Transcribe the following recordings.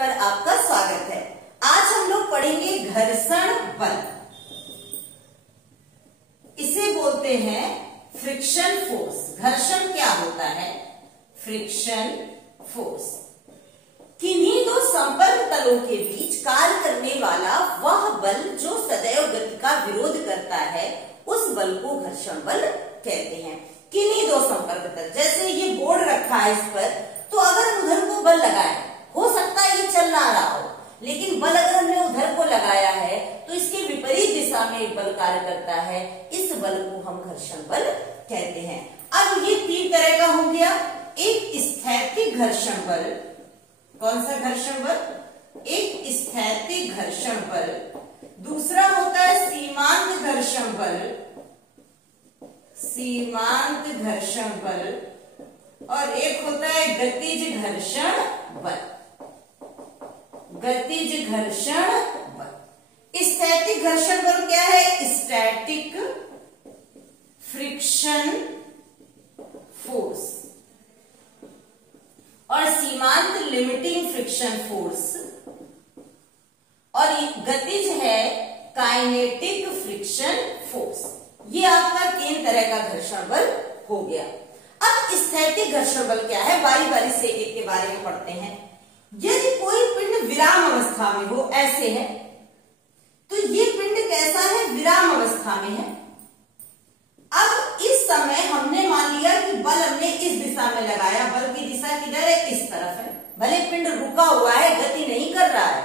पर आपका स्वागत है। आज हम लोग पढ़ेंगे घर्षण बल। इसे बोलते हैं फ्रिक्शन फोर्स। घर्षण क्या होता है? Friction force. किन्हीं दो संपर्क तलों के बीच कार्य करने वाला वह बल जो सदैव गति का विरोध करता है, उस बल को घर्षण बल कहते हैं। किन्हीं दो संपर्क तल, जैसे ये बोर्ड रखा है इस पर, तो अगर हम उधर को बल लगाए, हो सकता है ये चल ना रहा हो, लेकिन बल अगर हमने उधर को लगाया है तो इसके विपरीत दिशा में एक बल कार्य करता है। इस बल को हम घर्षण बल कहते हैं। अब ये तीन तरह का हो गया। एक स्थैतिक घर्षण बल। कौन सा घर्षण बल? एक स्थैतिक घर्षण बल। दूसरा होता है सीमांत घर्षण बल। सीमांत घर्षण बल। और एक होता है गतिज घर्षण बल। गतिज घर्षण बल। स्थैतिक घर्षण बल क्या है? Static friction force. और सीमांत लिमिटिंग फ्रिक्शन फोर्स। और गतिज है काइनेटिक फ्रिक्शन फोर्स। ये आपका तीन तरह का घर्षण बल हो गया। अब स्थैतिक घर्षण बल क्या है? बारी बारी से एक के बारे में पढ़ते हैं। यदि कोई पिंड विराम अवस्था में हो, ऐसे है, तो ये पिंड कैसा है? विराम अवस्था में है। अब इस समय हमने मान लिया कि बल हमने इस दिशा में लगाया। बल की दिशा किधर है? इस तरफ है। भले पिंड रुका हुआ है, गति नहीं कर रहा है,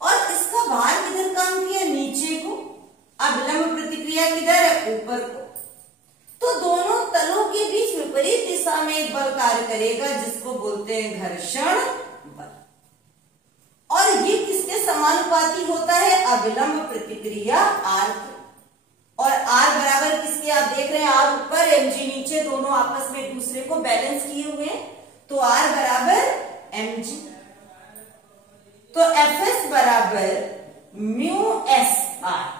और इसका भार किधर काम किया? नीचे को। अभिलंब प्रतिक्रिया किधर है? ऊपर को। तो दोनों तलों के बीच विपरीत दिशा में एक बल कार्य करेगा, जिसको बोलते हैं घर्षण बल। और ये किसके समानुपाती होता है? अभिलंब प्रतिक्रिया आर के। और आर बराबर किसके? आप देख रहे हैं आर ऊपर, mg नीचे, दोनों आपस में एक दूसरे को बैलेंस किए हुए हैं। तो आर बराबर mg। तो Fs बराबर mu S R.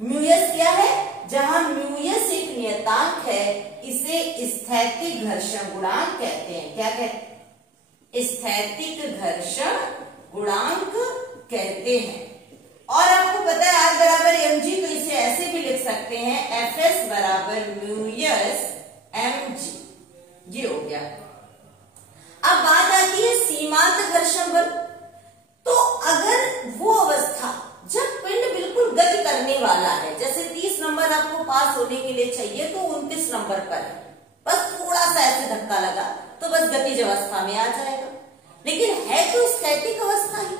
Mu S क्या है? जहां म्यू एस एक नियतांक है, इसे स्थैतिक घर्षण गुणांक कहते हैं। क्या कहते हैं? स्थैतिक घर्षण गुणांक कहते हैं। और आपको पता है आर बराबर mg, तो इसे ऐसे भी लिख सकते हैं Fs बराबर म्यू एस mg। ये हो गया। अब बात आती है सीमांत घर्षण बल। तो अगर वो अवस्था जब पिंड बिल्कुल गति करने वाला है, जैसे 30 नंबर आपको पास होने के लिए चाहिए, तो 29 नंबर पर है, बस थोड़ा सा ऐसे धक्का लगा तो बस गतिज अवस्था में आ जाएगा। लेकिन है तो स्थैतिक अवस्था ही।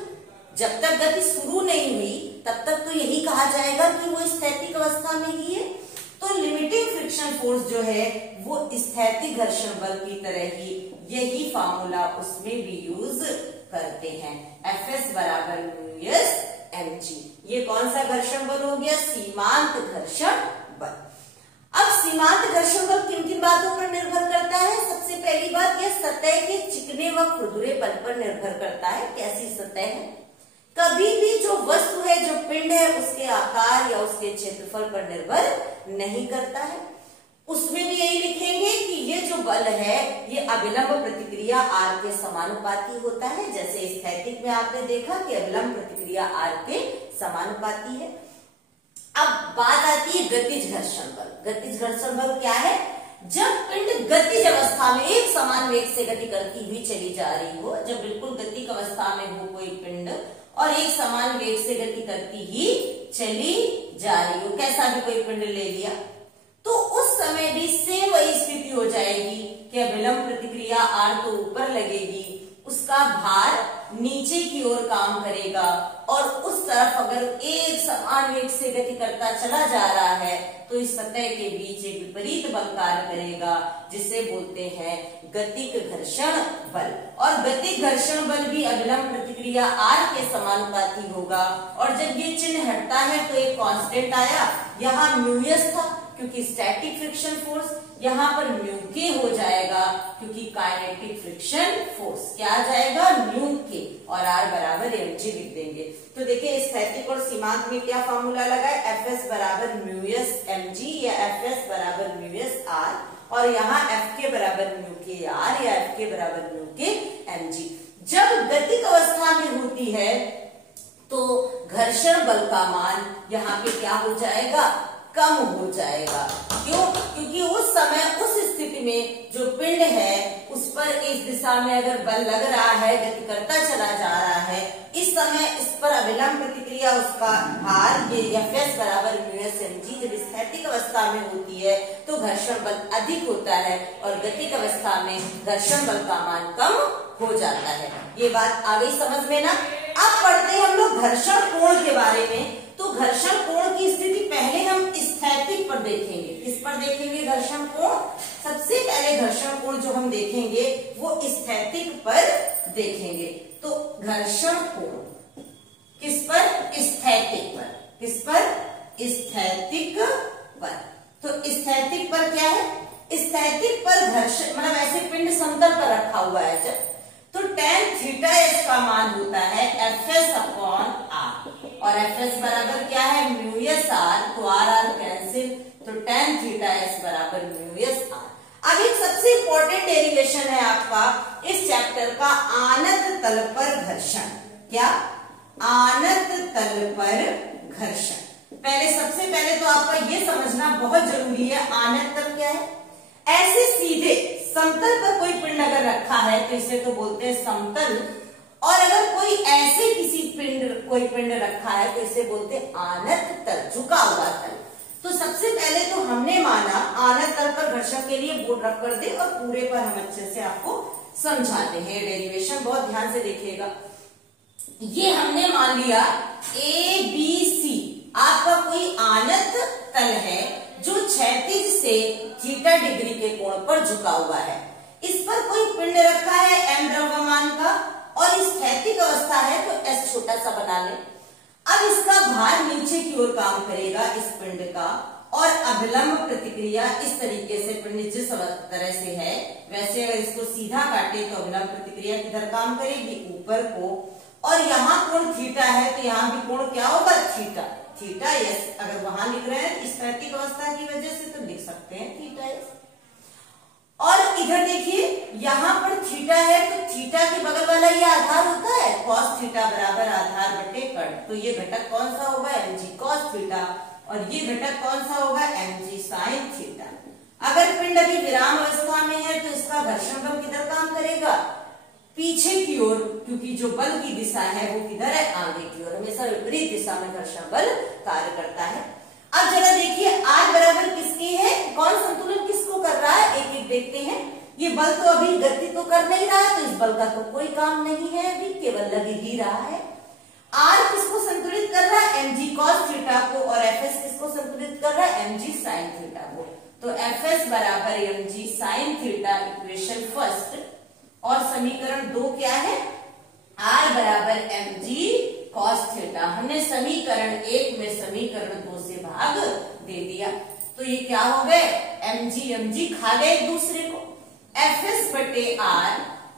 जब तक गति शुरू नहीं हुई तब तक तो यही कहा जाएगा कि वो स्थैतिक अवस्था में ही है। तो लिमिटिंग फ्रिक्शन फोर्स जो है वो स्थैतिक घर्षण बल की तरह ही, यही फार्मूला उसमें भी यूज करते हैं। Fs बराबर म्यू एस mg। ये कौन सा घर्षण बल हो गया? सीमांत घर्षण बल। अब सीमांत घर्षण बल किन किन बातों पर निर्भर करता है? सबसे पहली बात, यह सतह के चिकने व खुरदुरेपन पर निर्भर करता है। कैसी सतह है? कभी भी जो वस्तु है, जो पिंड है, उसके आकार या उसके क्षेत्रफल पर निर्भर नहीं करता है। उसमें भी यही लिखेंगे कि ये जो बल है ये अभिलंब प्रतिक्रिया आर के समानुपाती होता है। जैसे स्थैतिक में आपने देखा कि अभिलंब प्रतिक्रिया आर के समानुपाती है। अब बात आती है गतिज घर्षण बल। गतिज घर्षण बल क्या है? जब पिंड गतिज अवस्था में एक समान वेग से गति करती हुई चली जा रही हो, जब बिल्कुल गतिज अवस्था में हो कोई पिंड और एक समान वेग से गति करती ही चली जा रही हो, कैसा भी कोई पिंड ले लिया, तो उस समय भी सेम वही स्थिति हो जाएगी कि अभिलंब प्रतिक्रिया आर तो ऊपर लगेगी, उसका भार नीचे की ओर काम करेगा, और उस तरफ अगर एक समान वेग से गति करता चला जा रहा है तो इस सतह के बीच एक विपरीत बल कार्य करेगा, जिसे बोलते हैं गतिक घर्षण बल। और गतिक घर्षण बल भी अभिलंब प्रतिक्रिया आर के समानुपाती होगा। और जब ये चिन्ह हटता है तो एक कांस्टेंट आया, यहाँ म्यू एस था क्योंकि स्टैटिक फ्रिक्शन फोर्स, यहाँ पर म्यू के हो जाएगा क्योंकि काइनेटिक फ्रिक्शन फोर्स। क्या आ जाएगा? म्यू के। और आर बराबर mg लिख देंगे। तो देखिए स्थैतिक और सीमांत में क्या फार्मूला लगा है? Fs बराबर म्यू एस mg या Fs बराबर म्यू एस आर, और यहाँ F के बराबर म्यू के आर या F के बराबर म्यू के mg। जब गतिक अवस्था में होती है तो घर्षण बल का मान यहाँ पे क्या हो जाएगा, कम हो जाएगा। क्यों? क्योंकि उस समय उस स्थिति में जो पिंड है उस पर इस दिशा में अगर बल लग रहा है, गति करता चला जा रहा है, इस समय इस पर अभिलंब प्रतिक्रिया उसका भार ये Fs बराबर μs mg जब स्थैतिक अवस्था में होती है तो घर्षण बल अधिक होता है और गतिक अवस्था में घर्षण बल का मान कम हो जाता है। ये बात आ गई समझ में ना। अब पढ़ते हैं हम लोग घर्षण कोण के बारे में। तो घर्षण कोण की स्थिति पहले हम स्थैतिक पर देखेंगे। किस पर देखेंगे घर्षण कोण? सबसे पहले घर्षण कोण जो हम देखेंगे वो स्थैतिक पर देखेंगे। तो घर्षण कोण किस पर? स्थैतिक पर। किस पर? स्थैतिक पर। तो स्थैतिक पर क्या है? स्थैतिक पर घर्षण मतलब ऐसे पिंड समतल पर रखा हुआ है जब, तो tan थीटा s का मान होता है Fs अपॉन r और Fs बराबर क्या है μs r, तो r कैंसिल, तो tan थीटा s बराबर μs r। अब एक सबसे इंपॉर्टेंट डेरिवेशन है आपका इस चैप्टर का, आनत तल पर घर्षण। क्या? आनत तल पर घर्षण। सबसे पहले तो आपका ये समझना बहुत जरूरी है, आनत तल क्या है। ऐसे सीधे समतल पर कोई पिंड अगर रखा है तो इसे तो बोलते हैं समतल, और अगर कोई ऐसे कोई पिंड रखा है तो इसे बोलते हैं आनत तल, झुका हुआ तल। तो सबसे पहले तो हमने माना आनत तल पर घर्षण के लिए बोर्ड रख कर दे और पूरे पर हम अच्छे से आपको समझाते हैं। डेरिवेशन बहुत ध्यान से देखिएगा। ये हमने मान लिया ए बी सी आपका कोई आनत तल है जो क्षैतिज से थीटा डिग्री के कोण पर झुका हुआ है। इस पर कोई पिंड रखा है m द्रव्यमान का और स्थैतिक अवस्था है तो s छोटा सा बना ले। अब इसका भार नीचे की ओर काम करेगा इस पिंड का, और अभिलंब प्रतिक्रिया इस तरीके से पिंड जिस तरह से है वैसे अगर इसको सीधा काटे तो अभिलंब प्रतिक्रिया किधर काम करेगी, ऊपर को, और यहाँ कोण थीटा है तो यहाँ भी कोण क्या होगा, थीटा। थीटा एस अगर वहां लिख रहे हैं स्थैतिक अवस्था की वजह से तो लिख सकते हैं थीटा एस। और इधर देखिए यहाँ पर थीटा है तो थीटा के बगल वाला ये आधार होता है cos थीटा बराबर आधार बटे कर्ण, तो ये घटक कौन सा होगा mg cos थीटा, और ये घटक कौन सा होगा mg sin थीटा। अगर पिंड अभी विराम अवस्था में है तो इसका घर्षण बल किधर काम करेगा, पीछे की ओर, क्योंकि जो बल की दिशा है वो किधर है, आगे की ओर, हमेशा विपरीत दिशा में घर्षण बल कार्य करता है। अब जरा देखिए r बराबर किसकी है, कौन संतुलन किसको कर रहा है, एक एक देखते हैं। ये बल तो अभी गति तो कर नहीं रहा है तो इस बल का तो कोई काम नहीं है, अभी केवल लग ही रहा है। r किसको संतुलित कर रहा है, mg cos थीटा को, और fs किसको संतुलित कर रहा है, mg sin थीटा को। तो fs बराबर mg sin theta equation first, और समीकरण 2 क्या है, r बराबर mg cos थीटा। हमने समीकरण 1 में समीकरण 2 से भाग दे दिया तो ये क्या हो गए, mg खा गए एक दूसरे को। fs बटे r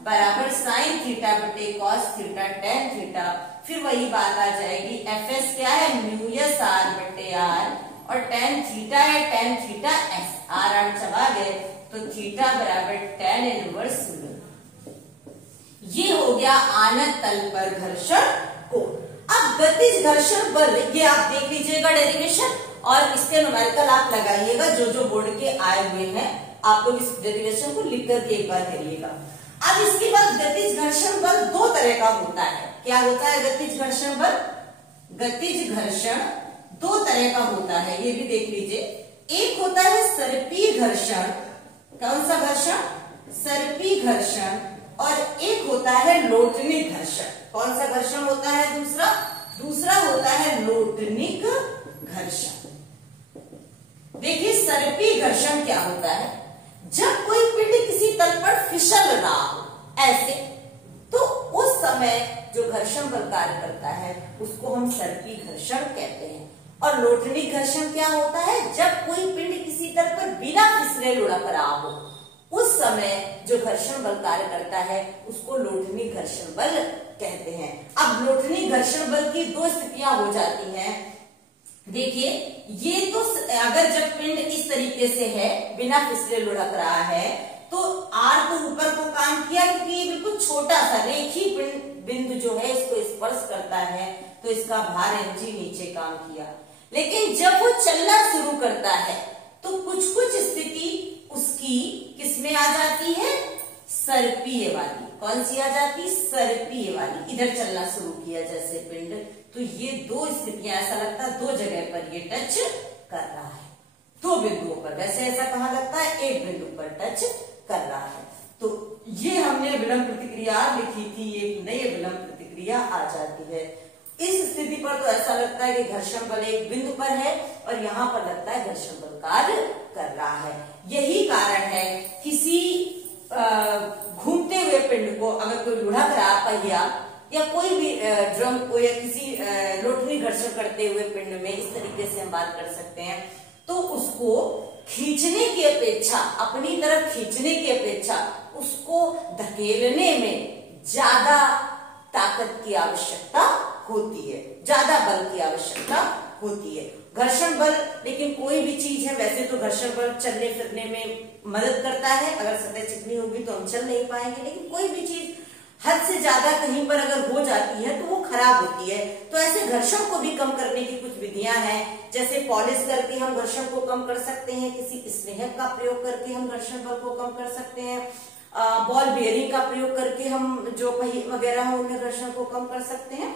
बराबर sin थीटा बटे cos थीटा tan थीटा, फिर वही बात आ जाएगी, fs क्या है μs r बटे r, और tan थीटा है tan थीटा s, r चबा गए तो थीटा बराबर tan इनवर्स। ये हो गया आनत तल पर घर्षण कोण। अब गतिज घर्षण बल ये आप देख लीजिएगा डेरिवेशन, और इसके न्यूमेरिकल आप लगाइएगा जो बोर्ड के आए हुए हैं, आप लोग इस डेरिवेशन को लिख करके एक बार करिएगा। अब इसके बाद गतिज घर्षण बल 2 तरह का होता है। क्या होता है गतिज घर्षण बल? गतिज घर्षण 2 तरह का होता है, ये भी देख लीजिए। एक होता है सर्पीय घर्षण, कौन सा घर्षण, सर्पीय घर्षण, और एक होता है लोटनिक घर्षण। कौन सा घर्षण होता है दूसरा होता है लोटनिक घर्षण। देखिए सर्पीय घर्षण क्या होता है, जब कोई पिंड किसी तल पर फिसल रहा हो ऐसे, तो उस समय जो घर्षण बल कार्य करता है उसको हम सर्पीय घर्षण कहते हैं। और लोटनिक घर्षण क्या होता है, जब कोई पिंड किसी तल पर बिना फिसले लुढ़क रहा हो उस समय जो घर्षण बल कार्य करता है उसको लोटनिक घर्षण बल कहते हैं। अब लोटनिक घर्षण बल की 2 स्थितियां हो जाती हैं। देखिए ये तो अगर जब पिंड इस तरीके से है बिना फिसले लुढ़क रहा है तो r तो ऊपर को काम किया क्योंकि ये बिल्कुल छोटा सा रेखीय पिंड इसका भार mg नीचे काम किया। लेकिन जब वो चलना शुरू करता है तो कुछ कुछ स्थिति उसकी किसमें आ जाती है, सर्पीय वाली। कौन सी आ जाती, सर्पीय वाली। इधर चलना शुरू किया जैसे पिंड, तो ये दो स्थितियां, ऐसा लगता है दो जगह पर ये टच कर रहा है, दो बिंदुओं पर। वैसे ऐसा कहाँ लगता है, एक बिंदु पर टच कर रहा है। तो ये हमने विलंब प्रतिक्रिया लिखी थी, एक नई विलंब प्रतिक्रिया आ जाती है। इस स्थिति पर तो ऐसा लगता है कि घर्षण बल एक बिंदु पर है और यहाँ पर लगता है घर्षण बल कार्य कर रहा है। यही कारण है किसी घूमते हुए पिंड को अगर कोई लुढ़क रहा पहिया या कोई भी ड्रम को या किसी लोटनी घर्षण करते हुए पिंड में, इस तरीके से हम बात कर सकते हैं, तो उसको खींचने की अपेक्षा, अपनी तरफ खींचने की अपेक्षा उसको धकेलने में ज्यादा ताकत की आवश्यकता होती है, ज्यादा बल की आवश्यकता होती है। घर्षण बल लेकिन कोई भी चीज है, वैसे तो घर्षण बल चलने फिरने में मदद करता है। अगर सतह चिकनी होगी तो हम चल नहीं पाएंगे, लेकिन कोई भी चीज हद से ज्यादा कहीं पर अगर हो जाती है तो वो खराब होती है। तो ऐसे घर्षण को भी कम करने की कुछ विधियां हैं, जैसे पॉलिश करके हम घर्षण को कम कर सकते हैं, किसी स्नेहक का प्रयोग करके हम घर्षण बल को कम कर सकते हैं, बॉल बेयरिंग का प्रयोग करके हम जो पहिए वगैरह है उनमें घर्षण को कम कर सकते हैं।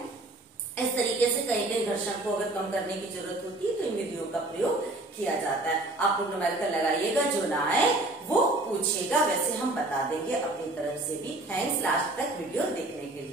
इस तरीके से कहीं कहीं घर्षण को अगर कम करने की जरूरत होती है तो इन विधियों का प्रयोग किया जाता है। आप लोग न्यूमेरिकल लगाइएगा, जो ना आए वो पूछिएगा, वैसे हम बता देंगे अपनी तरफ से भी। थैंक्स लास्ट तक वीडियो देखने के लिए।